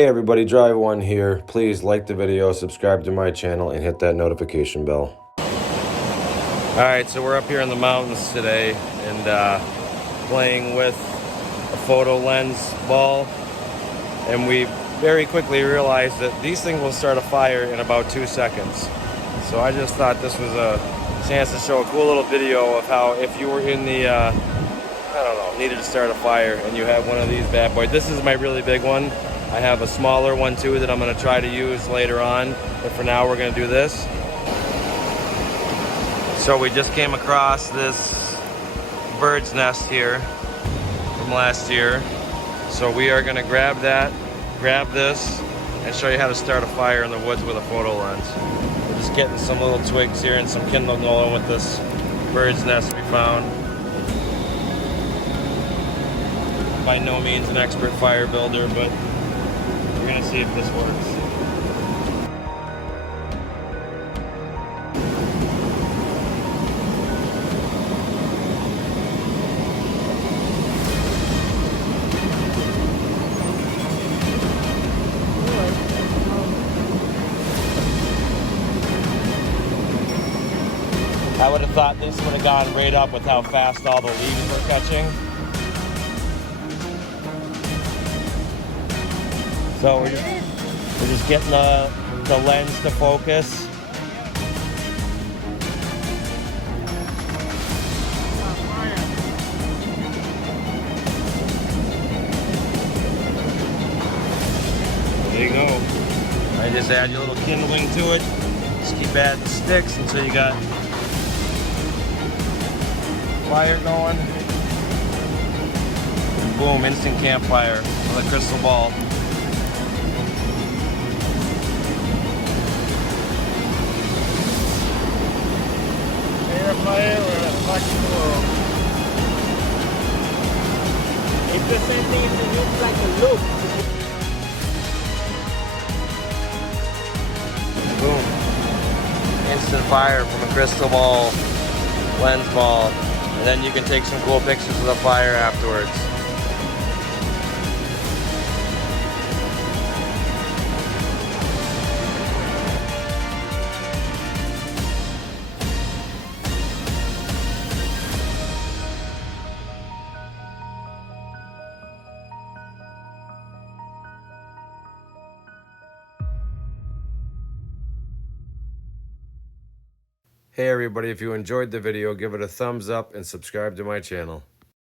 Hey everybody, Drive One here. Please like the video, subscribe to my channel, and hit that notification bell. Alright, so we're up here in the mountains today and playing with a photo lens ball, and we very quickly realized that these things will start a fire in about 2 seconds. So I just thought this was a chance to show a cool little video of how if you were in the I don't know, needed to start a fire and you have one of these bad boys. This is my really big one. I have a smaller one too that I'm going to try to use later on, but for now we're going to do this. So we just came across this bird's nest here from last year. So we are going to grab this, and show you how to start a fire in the woods with a photo lens. We're just getting some little twigs here and some kindle going with this bird's nest we found. By no means an expert fire builder, but we're gonna see if this works. I would have thought this would have gone right up with how fast all the leaves were catching. So we're just getting the lens to focus. There you go. I just add your little kindling to it. Just keep adding sticks until you got fire going. And boom, instant campfire with a crystal ball. It's the same thing if you use like a loop. Boom. Instant fire from a crystal ball, lens ball, and then you can take some cool pictures of the fire afterwards. Hey everybody, if you enjoyed the video, give it a thumbs up and subscribe to my channel.